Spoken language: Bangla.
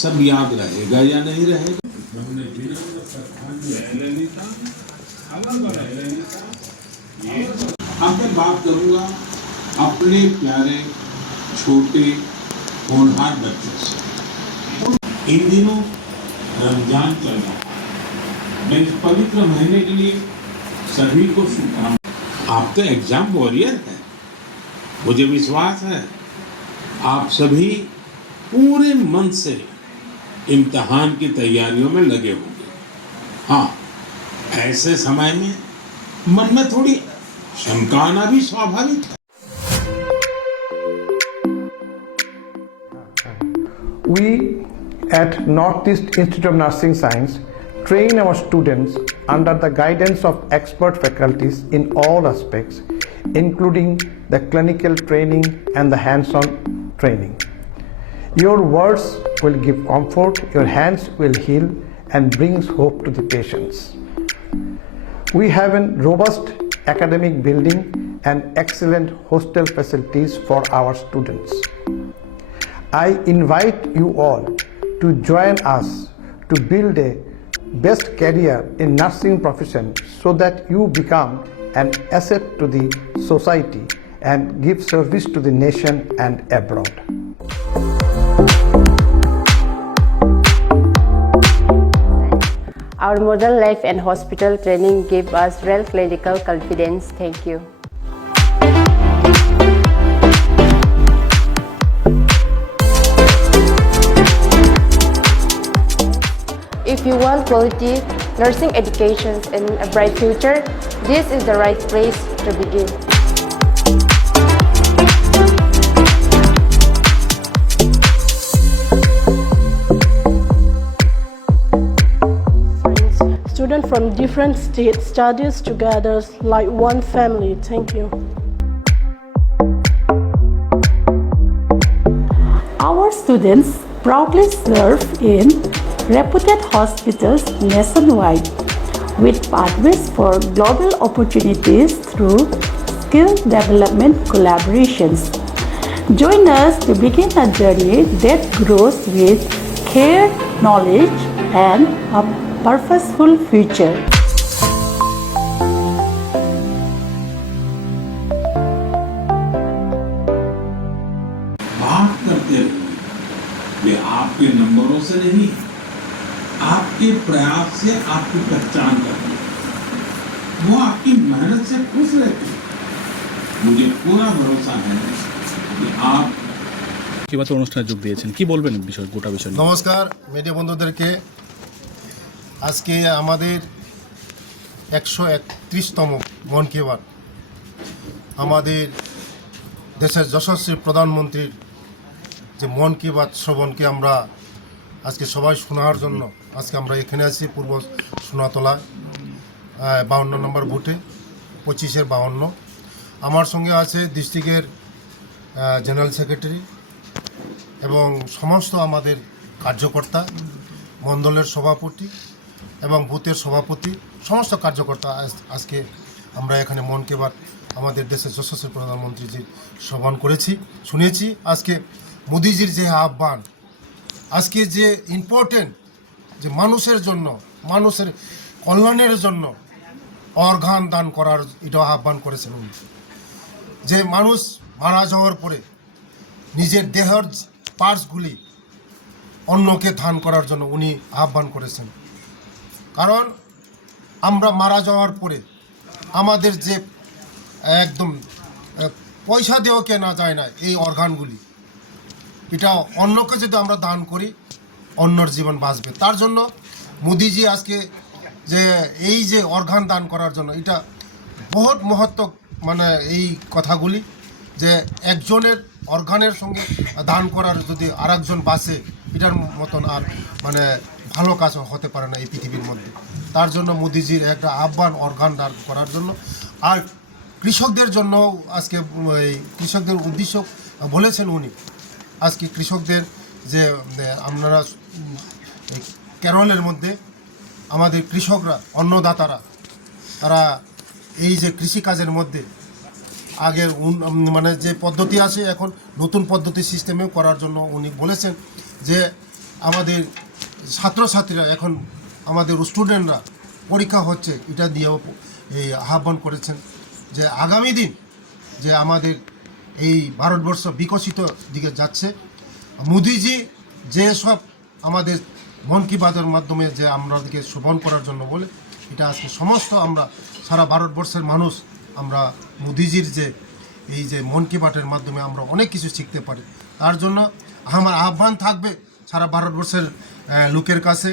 सब याद रहेगा या नहीं रहेगा हमने अब मैं बात करूँगा अपने प्यारे छोटे होनहार बच्चों से। इन दिनों रमज़ान चल रहा है। मैं इस पवित्र महीने के लिए सभी को शुभकामनाएँ। आप तो एग्ज़ाम वॉरियर है। मुझे विश्वास है आप सभी पूरे मन से इम्तिहान की तैयारियों में लगे होंगे हाँ ऐसे समय में मन में थोड़ी शंका आना भी स्वाभाविक है We at Northeast Institute of Nursing Science train our students under the guidance of expert faculties in all aspects, including the clinical training and the hands on training. Your words will give comfort, your hands will heal, and brings hope to the patients. We have a robust academic building and excellent hostel facilities for our students. I invite you all to join us to build a best career in nursing profession so that you become an asset to the society and give service to the nation and abroad. Our model life and hospital training give us real clinical confidence. Thank you. If you want quality nursing education and a bright future, this is the right place to begin. Students from different states studies together like one family. Thank you. Our students proudly serve in reputed hospitals nationwide with pathways for global opportunities through skill development collaborations. Join us to begin a journey that grows with care, knowledge, and a purposeful future. बात करते रहिए वे आपके नंबरों से नहीं आपके प्रयास से आपकी पहचान करते हैं। वो आपकी मेहनत से खुश रहते हैं। मुझे पूरा भरोसा है कि आप কিবাত অনুষ্ঠানে যোগ দিয়েছেন কি বলবেন বিষয় গোটা বিষয় নিয়ে? নমস্কার মিডিয়া বন্ধুদেরকে আজকে আমাদের একশো একত্রিশতম মন কি বাত। আমাদের দেশের যশস্বী প্রধানমন্ত্রীর যে মন কি বাত শ্রবণকে আমরা আজকে সবাই শোনার জন্য আজকে আমরা এখানে আছি পূর্ব সোনাতলায় বাউন্ন নম্বর বুথে, পঁচিশের বাউন্ন। আমার সঙ্গে আছে ডিস্ট্রিক্টের জেনারেল সেক্রেটারি এবং সমস্ত আমাদের কার্যকর্তা মণ্ডলের সভাপতি এবং বুথের সভাপতি, সমস্ত কার্যকর্তা আজ- আজকে আমরা এখানে মন কে আমাদের দেশের যশস্বী প্রধানমন্ত্রীজির শ্রবণ করেছি, শুনেছি। আজকে মোদিজির যে আহ্বান, আজকে যে ইম্পর্টেন্ট যে মানুষের জন্য, মানুষের কল্যাণের জন্য অর্ঘান দান করার এটা আহ্বান করেছেন উনি। যে মানুষ মারা যাওয়ার পরে নিজের দেহের পার্টসগুলি অন্যকে দান করার জন্য উনি আহ্বান করেছেন। কারণ আমরা মারা যাওয়ার পরে আমাদের যে একদম পয়সা দিয়েও কেনা যায় না এই অর্গানগুলি এটা অন্যকে যদি আমরা দান করি, অন্যর জীবন বাঁচবে। তার জন্য মোদিজি আজকে যে এই যে অর্গান দান করার জন্য, এটা বহুত মহত্ব মানে এই কথাগুলি যে একজনের অর্গানের সঙ্গে দান করার যদি আর একজন বাঁচে, এটার মতন আর মানে ভালো কাজ হতে পারে না এই পৃথিবীর মধ্যে। তার জন্য মোদিজির একটা আহ্বান অর্গান দান করার জন্য। আর কৃষকদের জন্য আজকে এই কৃষকদের উদ্দেশ্য বলেছেন উনি। আজকে কৃষকদের যে আপনারা কেরলের মধ্যে আমাদের কৃষকরা, অন্নদাতারা, তারা এই যে কৃষিকাজের মধ্যে আগের মানে যে পদ্ধতি আছে, এখন নতুন পদ্ধতি সিস্টেমে করার জন্য উনি বলেছেন যে, আমাদের ছাত্রছাত্রীরা, এখন আমাদের স্টুডেন্টরা পরীক্ষা হচ্ছে, এটা দিয়েও এই আহ্বান করেছেন যে আগামী দিন যে আমাদের এই ভারতবর্ষ বিকশিত দিকে যাচ্ছে। মোদিজি যে সব আমাদের মন কি বাতের মাধ্যমে যে আমাদেরকে শোভন করার জন্য বলে, এটা আজকে সমস্ত আমরা, সারা ভারতবর্ষের মানুষ আমরা মোদিজির যে, এই যে মন কি বাতের মাধ্যমে আমরা অনেক কিছু শিখতে পারি। তার জন্য আমার আহ্বান থাকবে সারা ভারতবর্ষের লোকের কাছে।